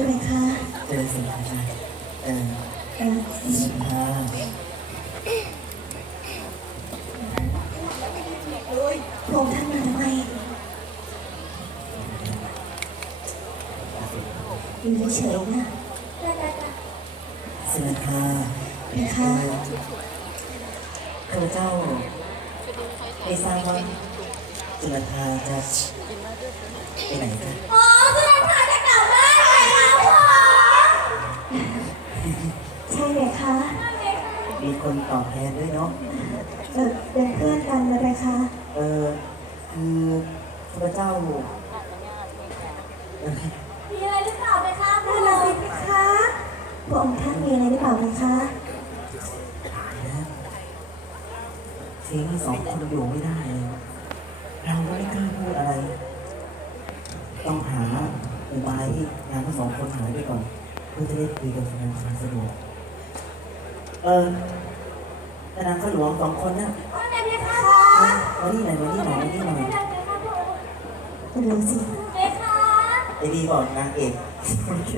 ่วยค่ะเออสิค่าเออเออสิค่ะอยู่เฉยนะสวัสดี่ค่ะขาเจ้าไม่ราว่าสวัสดีค่ะจะไปไหนกันมีคนตอบแทนด้วยเนาะเออเป็นเพื่อนกันนะไรคะเออคือพระเจ้ามีอะไรหรือเปล่าไหมคะพี่ลาไหมคะพวกองค์ท่านมีอะไรหรือเปล่าไหมคะเสียงสองคนอยู่ไม่ได้เราก็ไม่กล้าพูดอะไร ต้องหาอุบายที่ทั้งสองคนหายไปก่อนเพื่อจะได้คุยกันสบายสะดวกเออกระดังขนหลวงสองคนน่ะวันนี้หน่อยมาดีหน่อยมาดีหน่อยมาดูสิไอ้ดีบอกนางเอกโอเค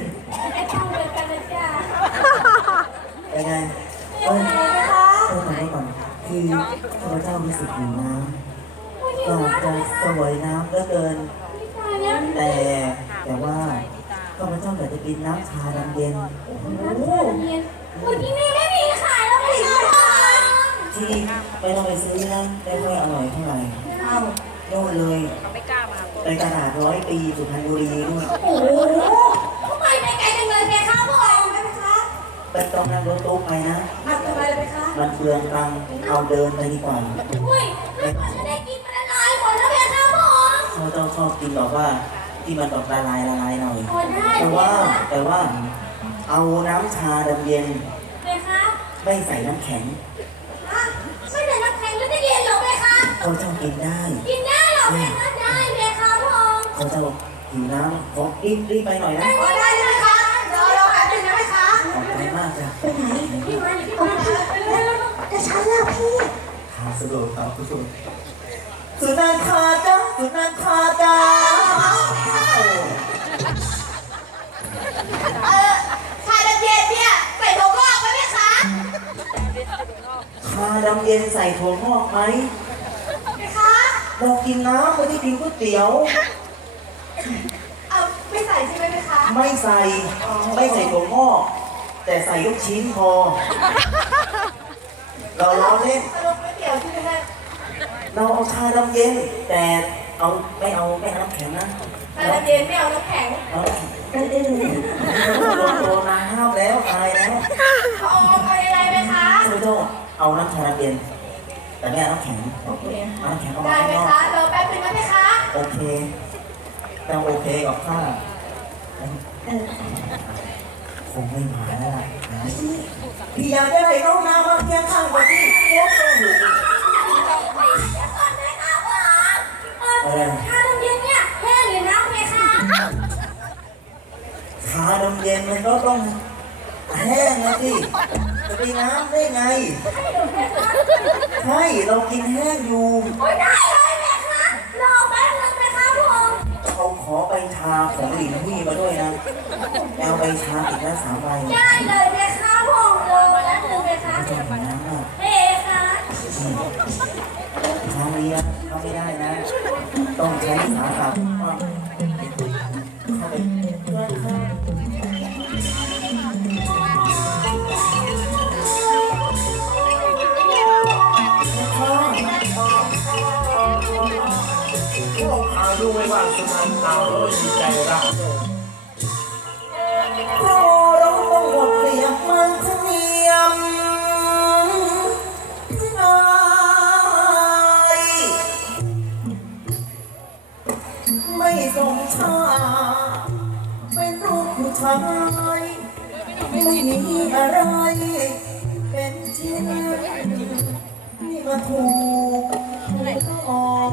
ไอ้ข้าวเหมือนกันนะจ๊ะยังไงเจ๊ค่ะเจ๊ค่ะคือพระเจ้ามีสิทธิ์หนึ่งน้ำก็จะสวยน้ำก็เกินแต่แต่ว่าพระเจ้าอยากจะกินน้ำชาดำเย็นโอ้โหวันนี้ไม่มีขายแล้วไป่ซื้อทองจริงไปลองไปซื้อนะได้ค่อยอร่อยเท่าไหร่เอ้าโดนเลยไม่กล้ามาไปตลาดร้อยปีสุพรรณบุรีด้วย โอ้โหทำไมไปไกลจังเลยไปข้านบ่อยไปไหมเะไปตรงนั้นรถตู้ไปนะไปทำไมไปคะมันเปลืองตังค์เอาเดินไปดีกว่าเราต้องชอบกินหรอว่าที่มันตอกละลายละลายหน่อย แต่ว่าแต่ว่าเอาน้ำชาดำเย็นไหมคะไม่ใส่น้ำแข็งไม่ใส่น้ำแข็งแล้วจะเย็นหรอไหมคะเขาชอบกินได้ กินได้หรอไหมคะ ได้เลยครับผมเขาจะบหิวน้ำบอกินรีบไปหน่อยนะได้เลยค่ะเดี๋ยวเราหาดื่มนะไหมคะขอบใจมากจ้ะไปไหนไไปหนพี่มาพี่มาจะช้าแล้วพี่ขาสะดุดขาสะดุดคือแม่ขาจ้าเย็นใส่ถั่วงอกไหมคะบอกกินน้ำไม่ได้กินก๋วยเตี๋ยวเอาไม่ใส่ใช่ไหมคะ ไม่ใส่ไม่ใส่ถั่วงอกแต่ใส่ลูกชิ้นพอเราเราเล่นเราเอาชาดำเย็นแต่เอาไม่เอาไม่เอาแข็งนะน้ำเย็นไม่เอาน้ำแข็งแต่เนี่ยน้องแข็งโอเคน้องแข็งกมาได้ไหมคะเราแป๊บนึงได้ไหมคะ โอเคต้งโอเคกับข้าคงไม่มาแล้วล่ะพี่ยังไดไปเข้าห้องน้ำมเพี่ยงข้างกวันที่โอเคแห้งไงสิจะมีน้ำได้ไงใช่ เรากินแห้งอยู่ไม่ได้เลยแม่คะรอไปเลยแม่คะผมเขาขอใบชาของหลินพุ่มาด้วยนะแล้วใบชาอีกแล้วสามใบได้เลยแม่คะผมรอแล้วหนึ่งแม่คะจงไปน้ำเอ๊ะคะน้ำเลี้ยงเขาไม่ได้นะ ต้องใช้สาขาทุกคนู้ว่าสมันตาโดยใจรักพอร้องต้องหมดเรียกมันเนียมไม่สมชาเป็นรูปผู้ชาย ไม่มีอะไร เป็นที่นี่มาถูกถูกออก